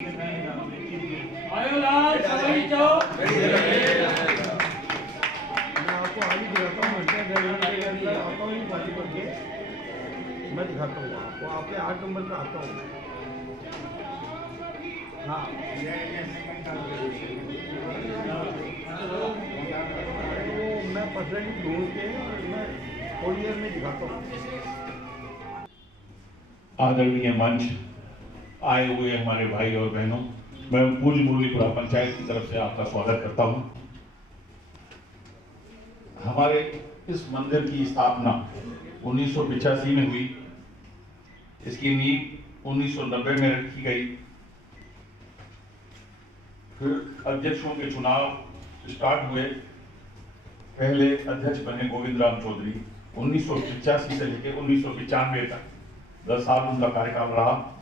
आयो लाल सभी जाओ। आपको आगे दिखाता हूँ, आता हूँ पार्टी करके मैं दिखाता हूँ आपको। आपके 8 नंबर पे आता हूँ। हाँ तो मैं पर्सनली ढूंढ के मैं थोड़ी देर में दिखाता हूँ। आदरणीय मंच आए हुए हमारे भाई और बहनों, मैं पूज्य मुरलीपुरा पंचायत की तरफ से आपका स्वागत करता हूं। हमारे इस मंदिर की स्थापना 1985 में हुई। इसकी नींव 1990 में रखी गई। फिर अध्यक्षों के चुनाव स्टार्ट हुए। पहले अध्यक्ष बने गोविंद राम चौधरी। 1985 से लेकर 1995 तक 10 साल उनका कार्यकाल रहा।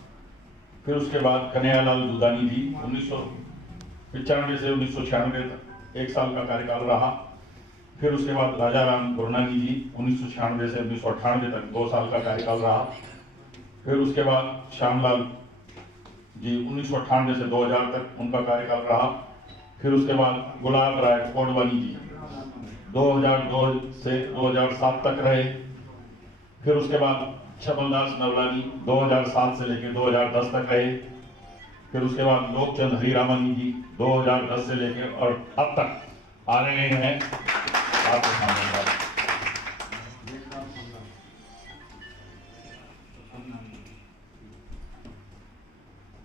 फिर उसके बाद कन्हैयालाल दुधानी जी 1995 से 1996 तक 1 साल का कार्यकाल रहा। फिर उसके बाद राजा राम गुरनानी जी 1996 से 1998 तक 2 साल का कार्यकाल रहा। फिर उसके बाद श्यामलाल जी 1998 से 2000 तक उनका कार्यकाल रहा। फिर उसके बाद गुलाब राय कोडवानी जी 2002 से 2007 तक रहे। फिर उसके बाद छबलदास नवलानी 2007 से लेकर 2010 तक रहे। फिर उसके बाद लोकचंद हरिरामानी जी 2010 से लेकर और अब तक आ रहे हैं। आपके सामने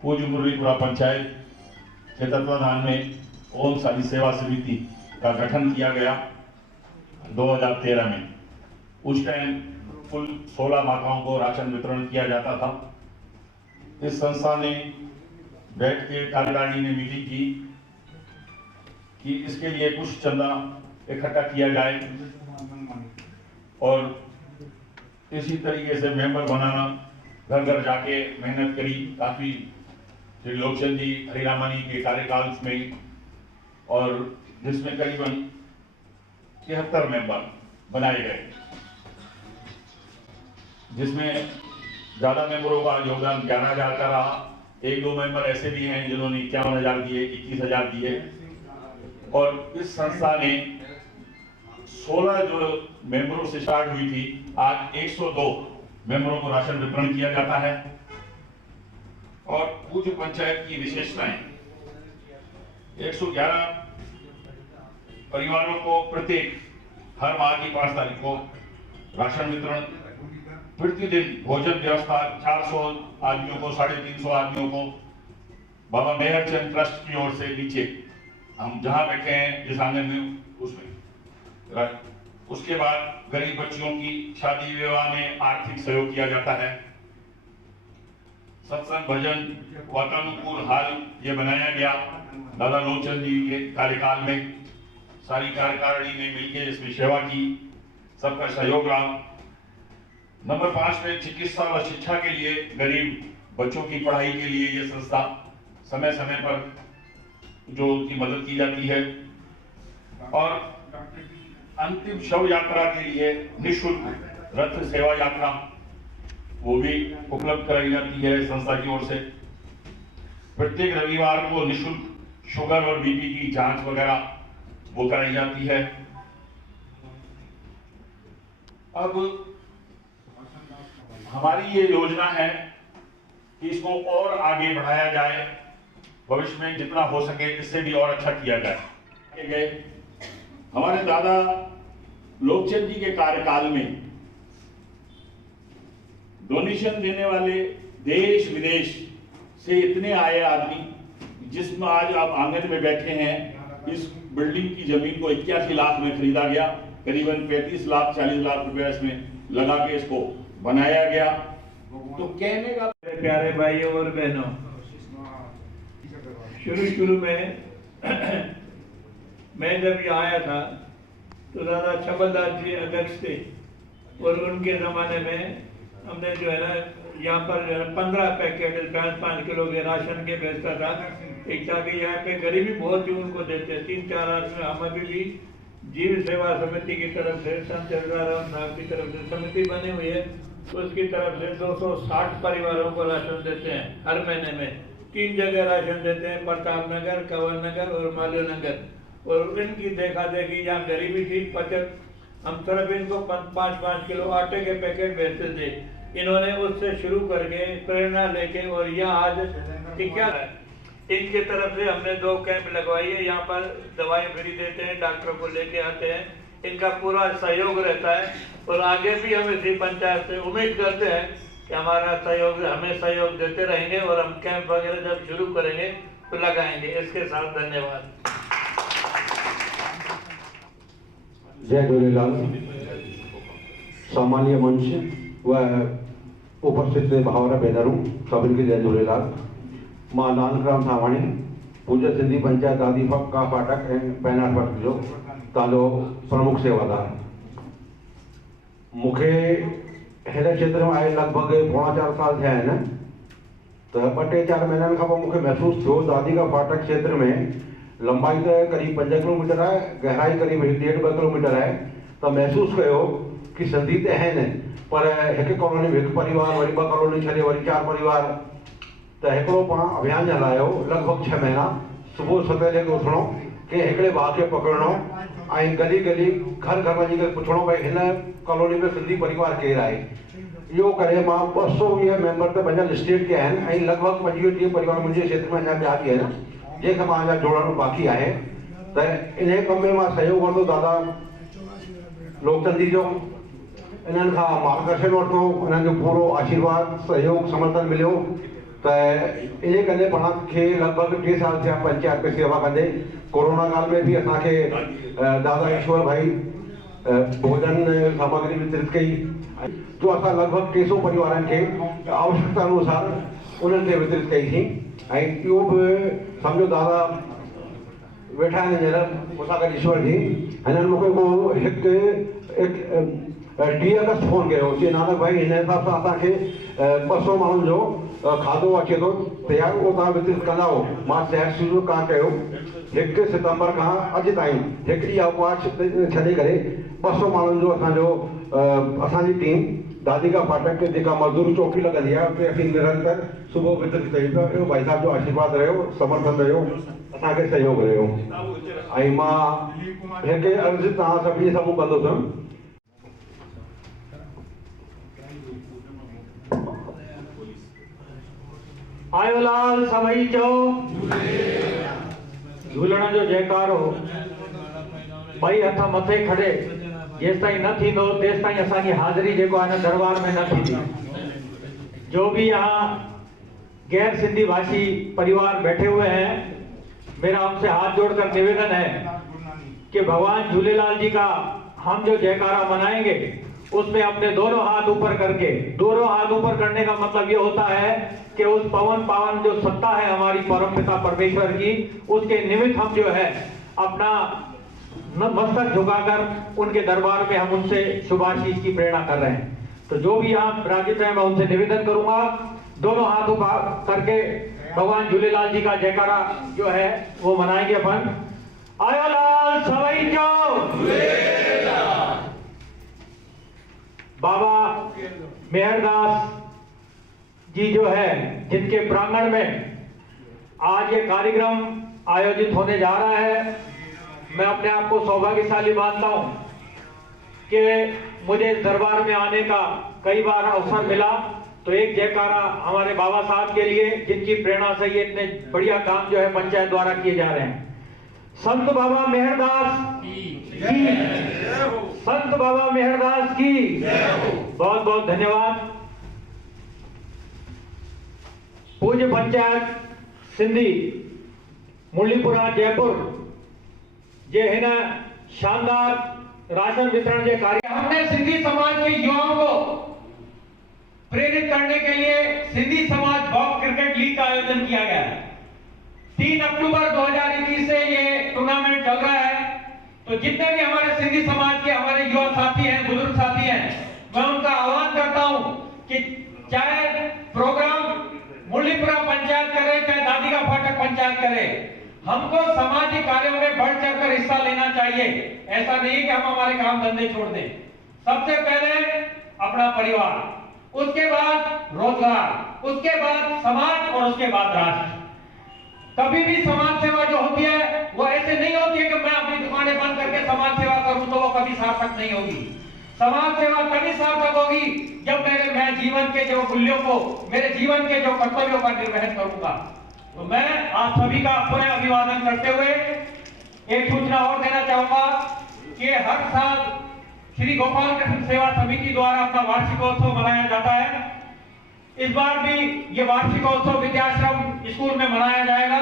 पूज्य मुरलीपुरा पंचायत के तत्वाधान में ओम साई सेवा समिति का गठन किया गया 2013 में। उस टाइम कुल 16 माताओं को राशन वितरण किया जाता था। इस संस्था ने बैठ के कार्यकारिणी ने मीटिंग की कि इसके लिए कुछ चंदा इकट्ठा किया जाए और इसी तरीके से मेंबर बनाना, घर घर जाके मेहनत करी। काफी श्री लोकचंद जी हरिरामानी के कार्यकाल में और जिसमें करीबन 73 मेंबर बनाए गए, जिसमें ज्यादा मेंबरों का योगदान 11,000 का रहा। 1-2 मेंबर ऐसे भी हैं जिन्होंने 51,000 दिए, 21,000 दिए। और इस संस्था ने 16 जो मेंबरों से स्टार्ट हुई थी, आज 102 मेंबरों को राशन वितरण किया जाता है। और पूज्य पंचायत की विशेषताएं, 111 परिवारों को प्रत्येक हर माह की 5 तारीख को राशन वितरण, प्रतिदिन भोजन व्यवस्था 400 आदमियों को, 350 आदमियों को बाबा मेहरचंद ट्रस्ट की ओर से नीचे हम जहां बैठे हैं जिस आंगन में उसमें। उसके बाद गरीब बच्चियों की शादी विवाह में आर्थिक सहयोग किया जाता है। सत्संग भजन वातानुकूल हाल ये बनाया गया दादा लोकचंद जी के कार्यकाल में। सारी कार्यकारिणी ने मिलकर इसमें सेवा की, सबका सहयोग रहा। नंबर 5 में चिकित्सा व शिक्षा के लिए, गरीब बच्चों की पढ़ाई के लिए ये संस्था समय समय पर जो उनकी मदद की जाती है। और अंतिम शव यात्रा के लिए निःशुल्क रथ सेवा यात्रा वो भी उपलब्ध कराई जाती है संस्था की ओर से। प्रत्येक रविवार को निःशुल्क शुगर और बीपी की जांच वगैरह वो कराई जाती है। अब हमारी ये योजना है कि इसको और आगे बढ़ाया जाए, भविष्य में जितना हो सके इससे भी और अच्छा किया जाए। हमारे दादा लोकचंद जी के कार्यकाल में डोनेशन देने वाले देश विदेश से इतने आए आदमी, जिसमें आज आप आंगन में बैठे हैं। इस बिल्डिंग की जमीन को 81 लाख में खरीदा गया। करीबन 35 लाख 40 लाख रुपए इसमें लगा के इसको बनाया गया। तो कहने का प्यारे भाइयों और बहनों, शुरू में मैं जब यहाँ आया था तो दादा छबलदास जी अध्यक्ष थे और उनके जमाने में हमने जो है ना यहाँ पर 15 पैकेट 5-5 किलो के राशन के बेचता था। एक ताकि यहाँ पे गरीबी बहुत थी, उनको देते 3-4 आदमी। हम अभी भी जीव सेवा समिति की तरफ से, संत जगदाराम साहब की तरफ से समिति बनी हुई है, उसकी तरफ से 260 परिवारों को राशन देते हैं हर महीने में। 3 जगह राशन देते हैं, प्रताप नगर, कंवर नगर और मालवीय नगर। और इनकी देखा देखी यहाँ गरीबी थी, हम सिर्फ इनको 5-5 किलो आटे के पैकेट भेजते थे। इन्होंने उससे शुरू करके प्रेरणा लेके और यहाँ आज क्या है, इनकी तरफ से हमने 2 कैंप लगवाई है। यहाँ पर दवाई फ्री देते हैं, डॉक्टर को लेके आते हैं, इनका पूरा सहयोग रहता है। और आगे भी हम इसी पंचायत से उम्मीद करते हैं कि हमारा सहयोग, हमें सहयोग देते रहेंगे और हम कैंप वगैरह जब शुरू करेंगे तो लगाएंगे। इसके साथ धन्यवाद। जय झूलेलाल। सामान्य मनुष्य व उपस्थित भावर भेनरूं सभिनि खे जय झूलेलाल। मां नानकराम थावाणी, पूज्य सिंधी पंचायत आदि का फाटक ऐं पैनाट फाटक जो तालो प्रमुख सेवादार। मूंखे हिन क्षेत्र में आए लॻभॻि 4.25 साल थिया आहिनि। त 2-4 महीननि खां पोइ मूंखे महसूसु थियो दादी का फाटक क्षेत्र में लंबाई तो करीब 5 किलोमीटर है, गहराई करीब 1.5-2 किलोमीटर है। तो महसूस कयो कि सिंधी तो आहिनि, पर एक कॉलोनी में 1 परिवार, वरी 2 कॉलोनी छॾे वरी 4 परिवार। तो हिकिड़ो पाण अभियान हलायो लगभग 6 महीना। सुबह 7 बजे उथणो कि हिकिड़े भाउ खे पकड़णो ऐं गली गली घर घर वञी करे पुछणो भई हिन कॉलोनी में सिंधी परिवार केरु आहे। इहो करे मां 220 मेंबर त पंहिंजा लिस्टेड कया आहिनि ऐं लगभग 25-30 परिवार मुंहिंजे क्षेत्र में अञा ॿिया बि आहिनि जंहिंखे मां अञा जोड़णो बाक़ी आहे। त इन कम में मां सहयोग वरितो दादा लोकचंदी जो, इन्हनि खां मार्गदर्शन वरितो, इन्हनि जो पूरो आशीर्वाद सहयोग समर्थन मिलियो। त इन करे पाण खे लगभग 3 साल थिया पंचायत में सेवा कंदे। कोरोना काल में भी असांखे दादा ईश्वर भाई भोजन सामग्री वितरित कई, जो असां लगभग 300 परिवारनि खे आवश्यकता अनुसार उन्हनि खे वितरित कई थी। ऐं इहो बि सम्झो दादा वेठा आहिनि हींअर मूंसां गॾु ईश्वर जी, हिननि मूंखे को हिकु डी अगस्त फ़ोन कयो चई नानक भाई हिन हिसाब सां असांखे 200 माण्हुनि जो खाधो अचे थो तयारु, उहो तव्हां वितरित कंदा हो। मां सहज शुरू खां कयो 1 सितंबर खां अॼु ताईं हिकिड़ी अवकाश छॾे करे 200 माण्हुनि जो असांजी टीम दादी का फाटक ते जेका मज़दूर चौकी लॻंदी आहे उते असीं निरंतर सुबुह वितरित कई पिया। इहो भाई साहब जो आशीर्वाद रहियो, समर्थन रहियो, असांखे सहयोग रहियो। ऐं मां हिकु अर्ज़ु तव्हां सभिनी साम्हूं कंदुसि। आयोलाल सभई चओ झूलण जो जयकारो। 2 हथ मथे खड़े जेसिताईं न थींदो तेसिताईं असांजी हाज़िरी जेको आहे न दरबार में न थींदी। जो भी यहाँ गैर सिंधी भाषी परिवार बैठे हुए हैं, मेरा उनसे हाथ जोड़कर निवेदन है कि भगवान झूलेलाल जी का हम जो जयकारा मनाएंगे उसमें अपने दोनों हाथ ऊपर करके, दोनों हाथ ऊपर करने का मतलब ये होता है कि उस पवन पावन जो सत्ता है हमारी परमपिता परमेश्वर की, उसके निमित्त हम जो है अपना मस्तक झुकाकर उनके दरबार में हम उनसे शुभाशीष की प्रेरणा कर रहे हैं। तो जो भी यहाँ विराजित है मैं उनसे निवेदन करूंगा दोनों हाथ ऊपर करके भगवान झूलेलाल जी का जयकारा जो है वो मनाएंगे अपन। आयोलाल सवई चो। बाबा मेहरदास जी जो है जिनके प्रांगण में आज ये कार्यक्रम आयोजित होने जा रहा है, मैं अपने आप को सौभाग्यशाली मानता हूं कि मुझे इस दरबार में आने का कई बार अवसर मिला। तो एक जयकारा हमारे बाबा साहब के लिए जिनकी प्रेरणा से ये इतने बढ़िया काम जो है पंचायत द्वारा किए जा रहे हैं। संत बाबा मेहरदास की, संत बाबा मेहरदास की बहुत बहुत धन्यवाद। पूज्य पंचायत सिंधी मुरलीपुरा जयपुर जे हिन शानदार राशन वितरण के कार्य हमने सिंधी समाज के युवाओं को प्रेरित करने के लिए सिंधी समाज बॉक्स क्रिकेट लीग का आयोजन किया गया है। 3 अक्टूबर 2021 से ये टूर्नामेंट चल रहा है। तो जितने भी हमारे सिंधी समाज के हमारे युवा साथी हैं, बुजुर्ग साथी हैं, मैं उनका आह्वान करता हूं कि चाहे प्रोग्राम मुरलीपुरा पंचायत करे चाहे दादी का फाटक पंचायत करे, हमको सामाजिक कार्यों में बढ़ चढ़कर हिस्सा लेना चाहिए। ऐसा नहीं कि हम हमारे काम धंधे छोड़ दें। सबसे पहले अपना परिवार, उसके बाद रोजगार, उसके बाद समाज और उसके बाद राष्ट्र। कभी सार्थक नहीं होगी। समाज सेवा तभी सार्थक होगी जब मैं जीवन के जो मूल्यों को, मेरे जीवन के जो कर्तव्यों का निर्वहन करूंगा। तो मैं आप सभी का पुनः अभिवादन करते हुए एक सूचना और देना चाहूंगा कि हर साल श्री गोपाल कृष्ण सेवा समिति द्वारा अपना वार्षिकोत्सव मनाया जाता है। इस बार भी ये वार्षिकोत्सव विद्याश्रम स्कूल में मनाया जाएगा।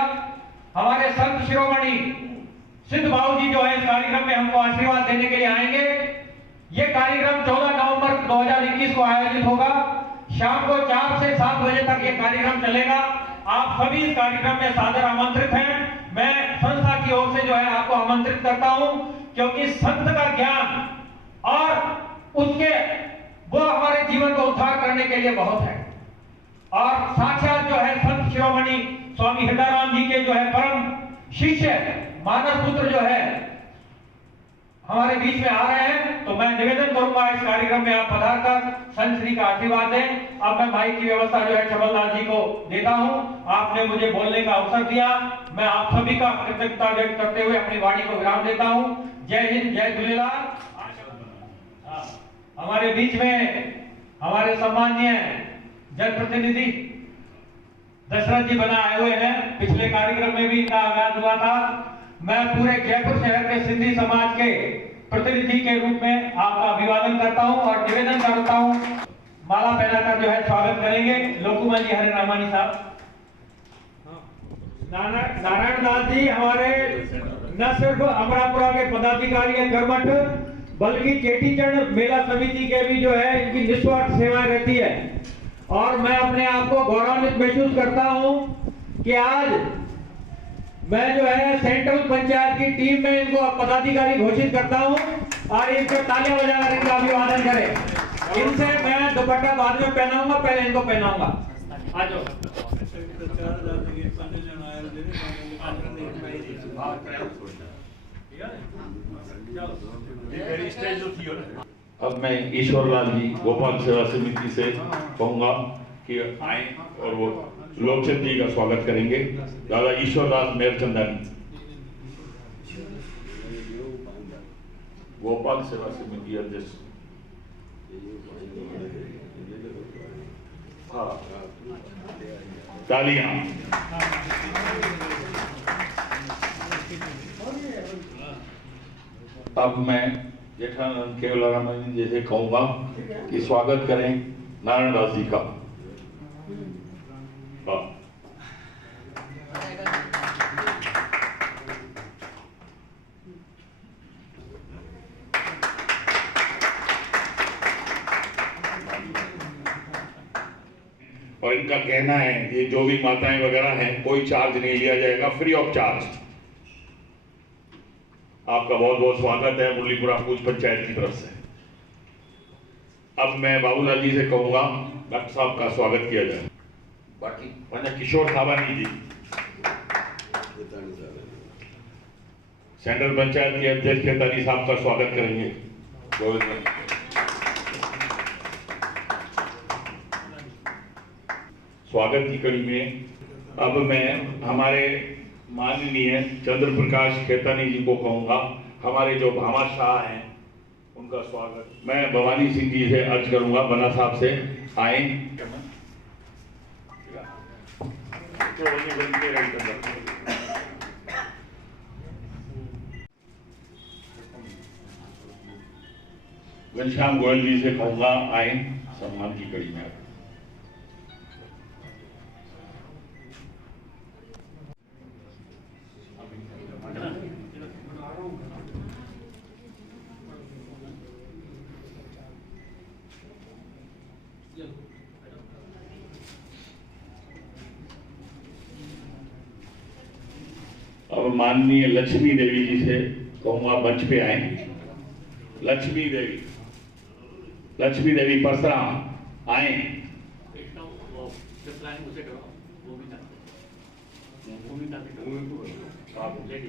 हमारे संत शिरोमणि सिद्ध बाबू जी जो है इस कार्यक्रम में हमको आशीर्वाद देने के लिए आएंगे। ये कार्यक्रम 14 नवंबर 2021 को आयोजित होगा। शाम को 4 से 7 बजे तक ये कार्यक्रम चलेगा। आप सभी इस कार्यक्रम में सादर आमंत्रित हैं। मैं संस्था की ओर से जो है आपको आमंत्रित करता हूं, क्योंकि संत का ज्ञान और उसके वो हमारे जीवन को उद्धार करने के लिए बहुत है। और साक्षात जो है संत शिरोमणि स्वामी हृदयानंद जी के जो है परम शिष्य मानस पुत्र जो है हमारे बीच में आ रहे हैं। तो मैं निवेदन करूंगा इस कार्यक्रम में आप पधार कर संत श्री का आशीर्वाद दें। अब मैं माइक की व्यवस्था जो है छबलदास जी को देता हूं। आपने मुझे बोलने का अवसर दिया, मैं आप सभी का कृतज्ञता व्यक्त करते हुए अपनी वाणी को विराम देता हूं। जय हिंद, जय झूलेलाल। हमारे बीच में हमारे सम्माननीय जनप्रतिनिधि दशरथ जी बना आए हुए हैं। पिछले कार्यक्रम में भी इनका आगाज हुआ था। मैं पूरे जयपुर शहर के सिंधी समाज के प्रतिनिधि के रूप में आपका अभिवादन करता हूं और निवेदन करता हूं, माला पहनाकर जो है स्वागत करेंगे लोकुमल जी हरे रामानी साहब। नारायण दास जी हमारे न सिर्फ अमरापुरा के पदाधिकारी हैं कर्मठ, बल्कि चेटीचंड मेला समिति के भी जो है इनकी निस्वार्थ सेवाएं रहती है। और मैं अपने आप को गौरवान्वित महसूस करता हूं कि आज मैं जो है सेंट्रल पंचायत की टीम में इनको पदाधिकारी घोषित करता हूं और इनको तालियां बजाकर इनका अभिवादन करें। इनसे मैं दुपट्टा बाद में पहनाऊंगा, पहले इनको पहनाऊंगा। आ जाओ। अब मैं ईश्वरलाल जी गोपाल सेवा समिति से कहूंगा कि आए और वो लोकचंद जी का स्वागत करेंगे। दादा ईश्वरदास मेरचंदानी गोपाल सेवा समिति अध्यक्ष। हाँ, तालियां। अब मैं जेठानंद केवलाराम जी से कहूंगा कि स्वागत करें नारायण दास जी का। और इनका कहना है ये जो भी माताएं वगैरह हैं कोई चार्ज नहीं लिया जाएगा, फ्री ऑफ चार्ज। आपका बहुत बहुत स्वागत है मुरलीपुरा पूज पंचायत की तरफ से। अब मैं बाबूलाल जी से कहूंगा डॉक्टर साहब का स्वागत किया जाए। बाकी वंजा किशोर थावानी जी सेंट्रल पंचायत के अध्यक्ष खेतानी साहब का स्वागत करेंगे। स्वागत की कड़ी में अब मैं हमारे माननीय चंद्र प्रकाश खेतानी जी को कहूंगा, हमारे जो भामाशाह हैं उनका स्वागत। मैं भवानी सिंह जी से अर्ज करूंगा, बना साहब से आए। घनश्याम गोयल जी से कहूंगा आए सम्मान की कड़ी में। अब माननीय लक्ष्मी देवी जी से कहूंगा मंच पे आए। लक्ष्मी देवी परसराम आए।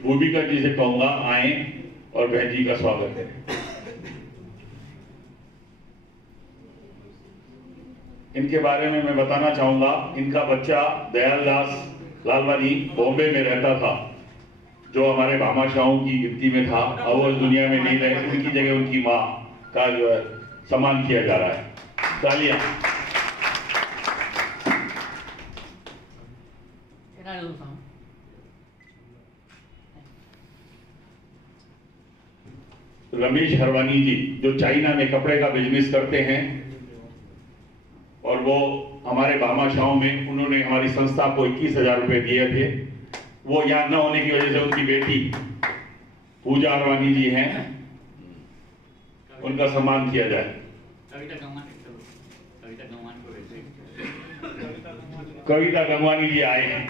भूमिका जी से कहूंगा आए और बहन जी का स्वागत है। इनके बारे में मैं बताना चाहूंगा, इनका बच्चा दयाल दास लालवानी बॉम्बे में रहता था। जो हमारे भामाशाहों की गिनती में था, अब वो इस दुनिया में नहीं रहे, उनकी जगह उनकी माँ का जो है सम्मान किया जा रहा है। तालियां। रमेश हरवानी जी जो चाइना में कपड़े का बिजनेस करते हैं और वो हमारे भामाशाहों में उन्होंने हमारी संस्था को 21,000 रुपए दिए थे। वो यहाँ न होने की वजह से उनकी बेटी पूजा हरवानी जी हैं, उनका सम्मान किया जाए। कविता गंगवानी जी आए हैं।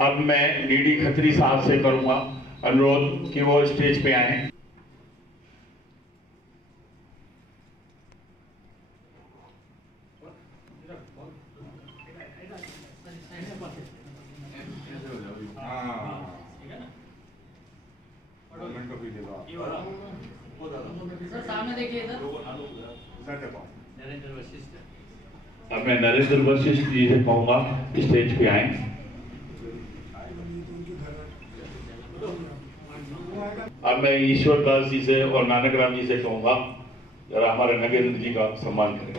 अब मैं डीडी खत्री साहब से करूंगा अनुरोध कि वो स्टेज पे आए। सामने देखिए इधर। अब मैं नरेंद्र वशिष्ठ जी से कहूंगा स्टेज पे आए। अब मैं ईश्वर दास जी से और नानक राम जी से कहूंगा जरा हमारे नगेंद्र जी का सम्मान करें।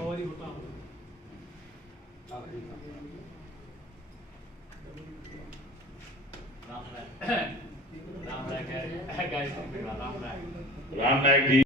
राम नायक जी।